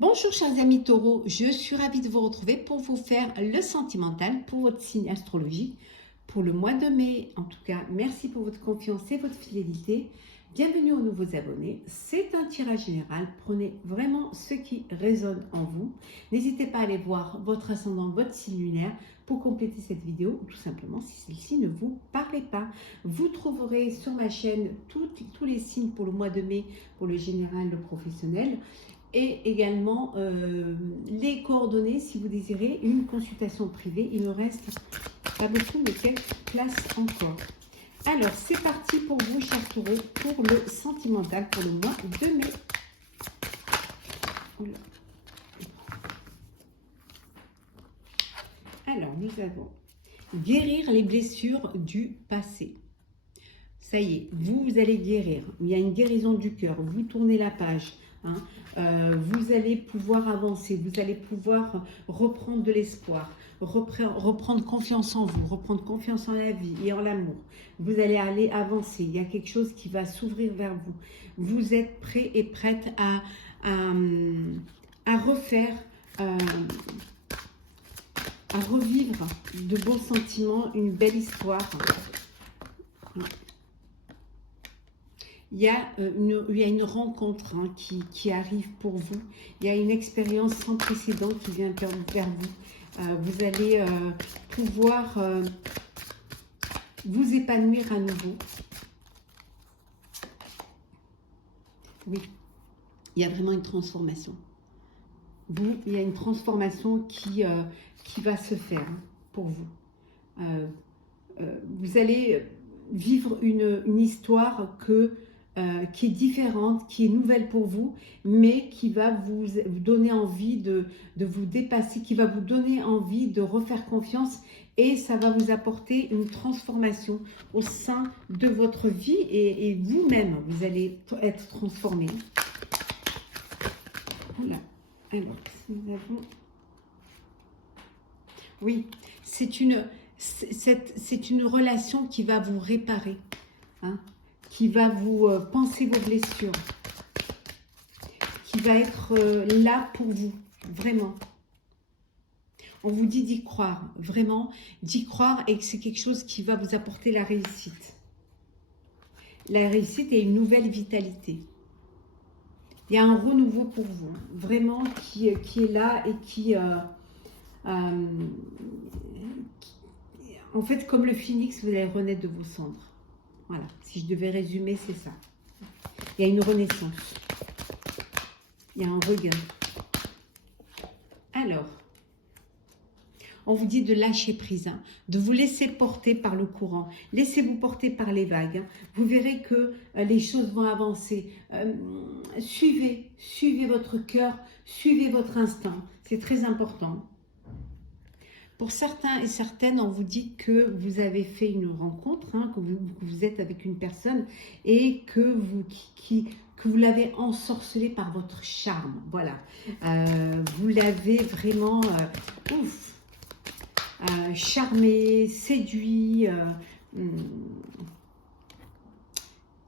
Bonjour chers amis taureaux, je suis ravie de vous retrouver pour vous faire le sentimental pour votre signe astrologique pour le mois de mai. En tout cas, merci pour votre confiance et votre fidélité. Bienvenue aux nouveaux abonnés. C'est un tirage général. Prenez vraiment ce qui résonne en vous. N'hésitez pas à aller voir votre ascendant, votre signe lunaire pour compléter cette vidéo ou tout simplement si celle-ci ne vous parlait pas. Vous trouverez sur ma chaîne tous les signes pour le mois de mai, pour le général, le professionnel. Et également les coordonnées si vous désirez une consultation privée. Il me reste pas beaucoup mais quelques places encore. Alors c'est parti pour vous chers taureaux pour le sentimental pour le mois de mai. Oula. Alors nous avons guérir les blessures du passé. Ça y est, vous allez guérir. Il y a une guérison du cœur. Vous tournez la page. Hein. Vous allez pouvoir avancer. Vous allez pouvoir reprendre de l'espoir. Reprendre confiance en vous. Reprendre confiance en la vie et en l'amour. Vous allez aller avancer. Il y a quelque chose qui va s'ouvrir vers vous. Vous êtes prêt et prête à refaire, à revivre de bons sentiments, une belle histoire. Il y a une rencontre qui arrive pour vous. Il y a une expérience sans précédent qui vient vers vous. Vous allez pouvoir vous épanouir à nouveau. Oui, il y a vraiment une transformation. Il y a une transformation qui va se faire pour vous. Vous allez vivre une histoire qui est différente, qui est nouvelle pour vous, mais qui va vous donner envie de vous dépasser, qui va vous donner envie de refaire confiance et ça va vous apporter une transformation au sein de votre vie et vous-même, vous allez être transformé. Voilà. Alors, nous avons... Oui, c'est une relation qui va vous réparer. Hein, qui va vous penser vos blessures, qui va être là pour vous, vraiment. On vous dit d'y croire, vraiment, d'y croire et que c'est quelque chose qui va vous apporter la réussite. La réussite et une nouvelle vitalité. Il y a un renouveau pour vous, vraiment, qui est là et qui en fait, comme le phénix, vous allez renaître de vos cendres. Voilà, si je devais résumer, c'est ça. Il y a une renaissance. Il y a un regain. Alors, on vous dit de lâcher prise, hein, de vous laisser porter par le courant. Laissez-vous porter par les vagues. Hein. Vous verrez que les choses vont avancer. Suivez votre cœur, suivez votre instinct. C'est très important. Pour certains et certaines, on vous dit que vous avez fait une rencontre, hein, que vous êtes avec une personne et que vous l'avez ensorcelé par votre charme. Voilà. Vous l'avez vraiment charmé, séduit.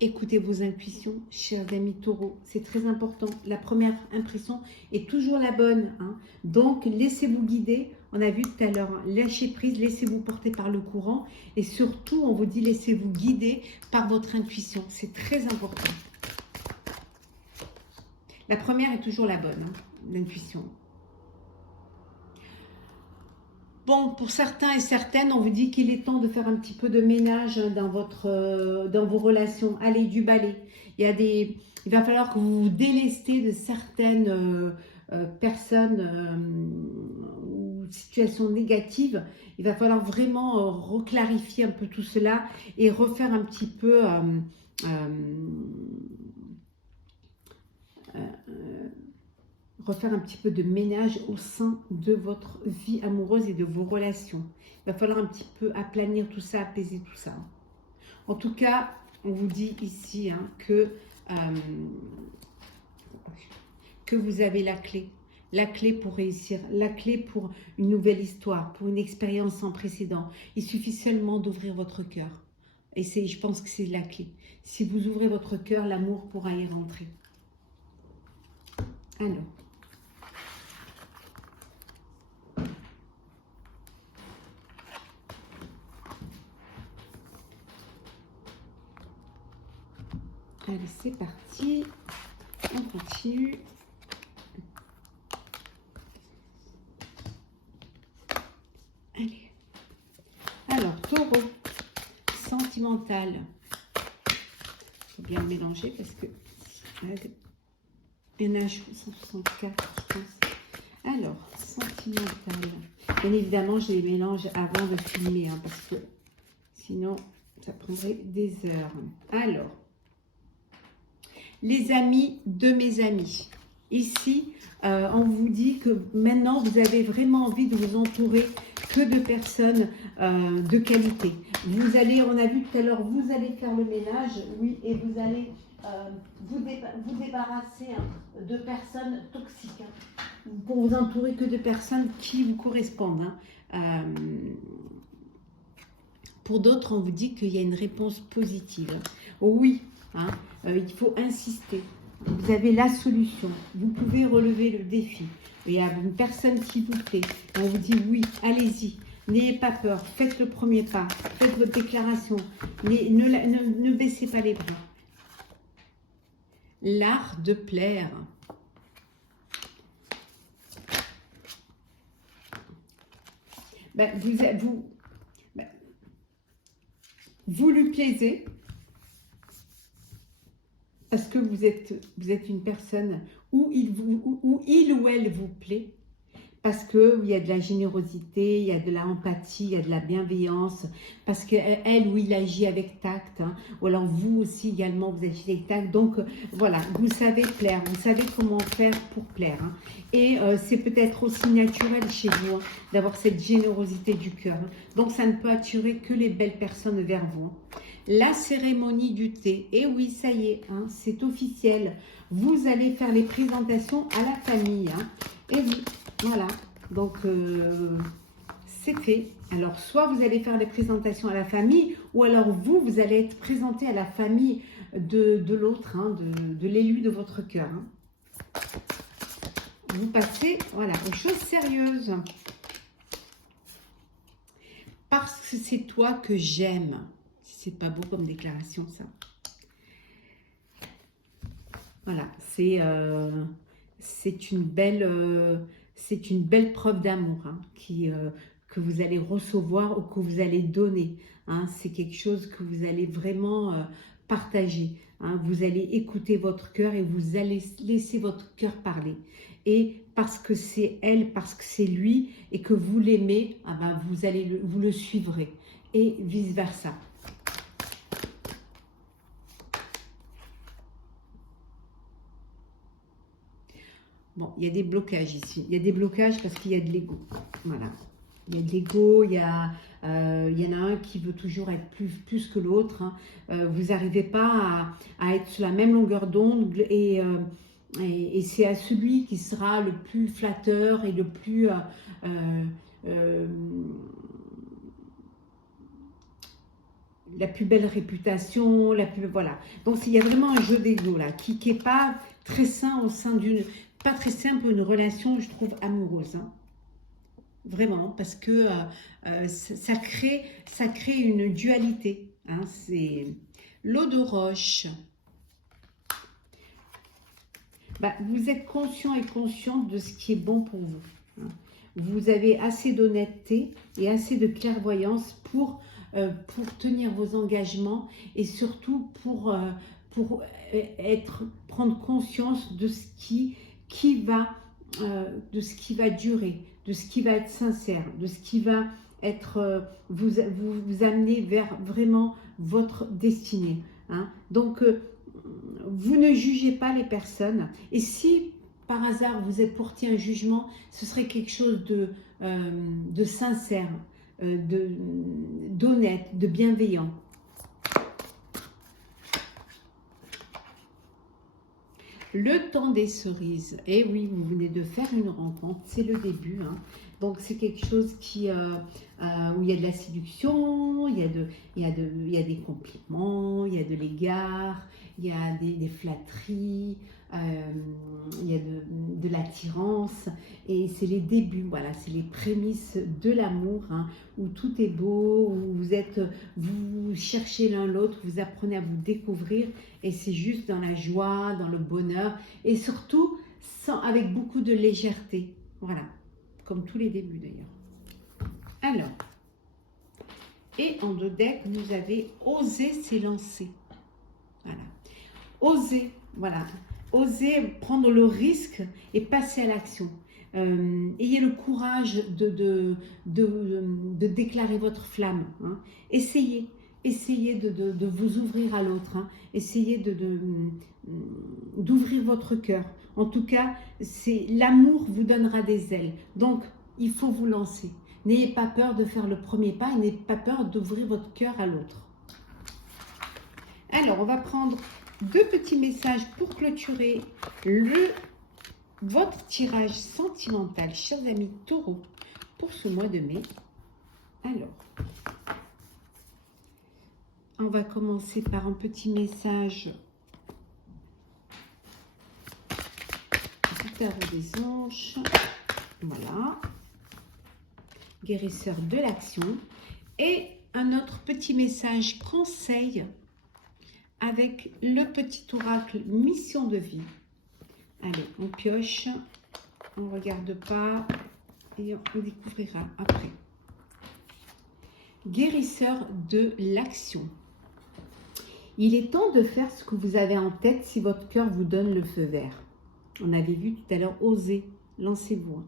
Écoutez vos intuitions, chers amis taureaux, c'est très important. La première impression est toujours la bonne. Hein. Donc, laissez-vous guider. On a vu tout à l'heure, hein, lâchez prise, laissez-vous porter par le courant. Et surtout, on vous dit, laissez-vous guider par votre intuition. C'est très important. La première est toujours la bonne, hein, l'intuition. Bon, pour certains et certaines, on vous dit qu'il est temps de faire un petit peu de ménage dans vos relations. Allez, du balai. Il va falloir que vous vous délestez de certaines personnes ou situations négatives. Il va falloir vraiment reclarifier un peu tout cela et refaire un petit peu... refaire un petit peu de ménage au sein de votre vie amoureuse et de vos relations. Il va falloir un petit peu aplanir tout ça, apaiser tout ça. En tout cas, on vous dit ici hein, que vous avez la clé pour réussir, la clé pour une nouvelle histoire, pour une expérience sans précédent. Il suffit seulement d'ouvrir votre cœur. Et je pense que c'est la clé. Si vous ouvrez votre cœur, l'amour pourra y rentrer. Alors, Allez, c'est parti. On continue. Allez. Alors, taureau, sentimental. Il faut bien le mélanger parce que il y en a 164, je pense. Alors, sentimental. Bien évidemment, je les mélange avant de filmer, hein, parce que sinon, ça prendrait des heures. Alors, les amis de mes amis. Ici, on vous dit que maintenant, vous avez vraiment envie de vous entourer que de personnes de qualité. Vous allez, on a vu tout à l'heure, vous allez faire le ménage, oui, et vous allez vous débarrasser de personnes toxiques, hein, pour vous entourer que de personnes qui vous correspondent. Hein. Pour d'autres, on vous dit qu'il y a une réponse positive. Oui, hein, il faut insister. Vous avez la solution. Vous pouvez relever le défi. Il y a une personne qui vous plaît. On vous dit oui, allez-y. N'ayez pas peur. Faites le premier pas. Faites votre déclaration. Ne baissez pas les bras. L'art de plaire. Ben, vous lui plaisez parce que vous êtes une personne où il ou elle vous plaît, parce qu'il y a de la générosité, il y a de l'empathie, il y a de la bienveillance, parce qu'elle ou il agit avec tact, hein, ou alors vous aussi également vous agissez avec tact. Donc voilà, vous savez plaire, vous savez comment faire pour plaire. Hein. Et c'est peut-être aussi naturel chez vous, hein, d'avoir cette générosité du cœur. Hein. Donc ça ne peut attirer que les belles personnes vers vous. La cérémonie du thé, et oui, ça y est, hein, c'est officiel. Vous allez faire les présentations à la famille. Hein. Et oui, voilà, donc c'est fait. Alors, soit vous allez faire les présentations à la famille, ou alors vous allez être présenté à la famille de l'autre, hein, de l'élu de votre cœur. Hein. Vous passez, voilà, aux choses sérieuses. Parce que c'est toi que j'aime. C'est pas beau comme déclaration, ça. Voilà, c'est une belle preuve d'amour, hein, que vous allez recevoir ou que vous allez donner. Hein. C'est quelque chose que vous allez vraiment partager. Hein. Vous allez écouter votre cœur et vous allez laisser votre cœur parler. Et parce que c'est elle, parce que c'est lui et que vous l'aimez, ah ben vous le suivrez. Et vice-versa. Bon, il y a des blocages ici. Il y a des blocages parce qu'il y a de l'ego. Voilà. Il y a de l'ego, il y en a un qui veut toujours être plus que l'autre. Hein. Vous n'arrivez pas à être sur la même longueur d'onde et c'est à celui qui sera le plus flatteur et le plus... la plus belle réputation, voilà. Donc il y a vraiment un jeu d'ego là, qui n'est pas très sain au sein d'une... Pas très simple une relation, je trouve, amoureuse. Hein. Vraiment, parce que ça crée une dualité. Hein. C'est l'eau de roche. Bah, vous êtes conscient et consciente de ce qui est bon pour vous. Hein. Vous avez assez d'honnêteté et assez de clairvoyance pour tenir vos engagements et surtout pour prendre conscience de ce qui va durer, de ce qui va être sincère, de ce qui va être vous amener vers vraiment votre destinée. Hein. Donc, vous ne jugez pas les personnes. Et si par hasard vous êtes porté un jugement, ce serait quelque chose de sincère, d'honnête, de bienveillant. Le temps des cerises. Et oui, vous venez de faire une rencontre, c'est le début. Hein. Donc c'est quelque chose où il y a de la séduction, il y a des compliments, il y a de l'égard, il y a des flatteries. il y a de l'attirance et c'est les débuts, voilà, c'est les prémices de l'amour, hein, où tout est beau, où vous cherchez l'un l'autre, vous apprenez à vous découvrir et c'est juste dans la joie, dans le bonheur et surtout avec beaucoup de légèreté, voilà, comme tous les débuts d'ailleurs. Alors, et en deux decks, vous avez osé s'élancer, voilà, oser, voilà. Osez prendre le risque et passer à l'action. Ayez le courage de déclarer votre flamme. Hein. Essayez de vous ouvrir à l'autre. Hein. Essayez d'ouvrir votre cœur. En tout cas, l'amour vous donnera des ailes. Donc, il faut vous lancer. N'ayez pas peur de faire le premier pas et n'ayez pas peur d'ouvrir votre cœur à l'autre. Alors, on va prendre 2 petits messages pour clôturer votre tirage sentimental, chers amis taureaux, pour ce mois de mai. Alors, on va commencer par un petit message du tarot des anges. Voilà. Guérisseur de l'action. Et un autre petit message conseil avec le petit oracle mission de vie. Allez, on pioche, on ne regarde pas et on découvrira après. Guérisseur de l'action. Il est temps de faire ce que vous avez en tête si votre cœur vous donne le feu vert. On avait vu tout à l'heure, osez, lancez-vous.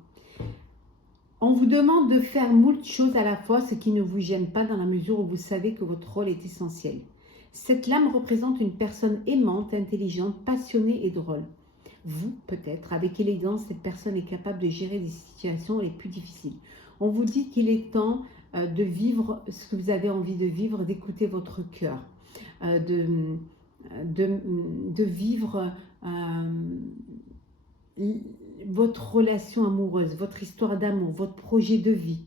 On vous demande de faire moult choses à la fois, ce qui ne vous gêne pas dans la mesure où vous savez que votre rôle est essentiel. Cette lame représente une personne aimante, intelligente, passionnée et drôle. Vous, peut-être, avec élégance, cette personne est capable de gérer des situations les plus difficiles. On vous dit qu'il est temps de vivre ce que vous avez envie de vivre, d'écouter votre cœur, de vivre votre relation amoureuse, votre histoire d'amour, votre projet de vie.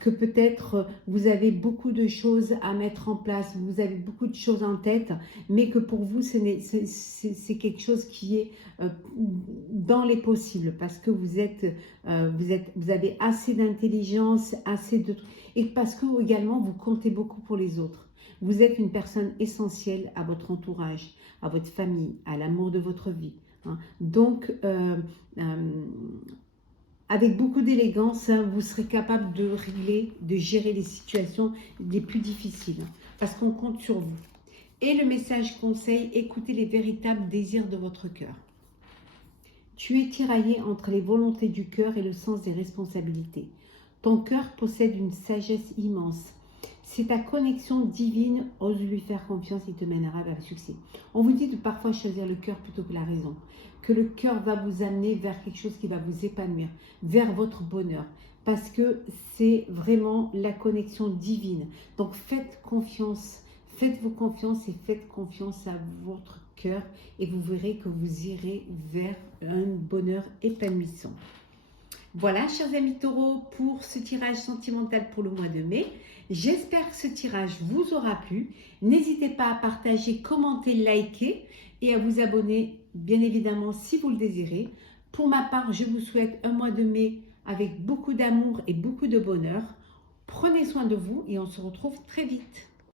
Que peut-être vous avez beaucoup de choses à mettre en place, vous avez beaucoup de choses en tête, mais que pour vous, c'est quelque chose qui est dans les possibles, parce que vous avez assez d'intelligence, et parce que également vous comptez beaucoup pour les autres. Vous êtes une personne essentielle à votre entourage, à votre famille, à l'amour de votre vie. Hein. Donc, avec beaucoup d'élégance, hein, vous serez capable de régler, de gérer les situations les plus difficiles, hein, parce qu'on compte sur vous. Et le message conseil, écoutez les véritables désirs de votre cœur. Tu es tiraillé entre les volontés du cœur et le sens des responsabilités. Ton cœur possède une sagesse immense. C'est ta connexion divine, ose lui faire confiance, il te mènera vers le succès. On vous dit de parfois choisir le cœur plutôt que la raison. Que le cœur va vous amener vers quelque chose qui va vous épanouir, vers votre bonheur. Parce que c'est vraiment la connexion divine. Donc faites confiance, faites-vous confiance et faites confiance à votre cœur. Et vous verrez que vous irez vers un bonheur épanouissant. Voilà, chers amis taureaux, pour ce tirage sentimental pour le mois de mai. J'espère que ce tirage vous aura plu. N'hésitez pas à partager, commenter, liker et à vous abonner, bien évidemment, si vous le désirez. Pour ma part, je vous souhaite un mois de mai avec beaucoup d'amour et beaucoup de bonheur. Prenez soin de vous et on se retrouve très vite.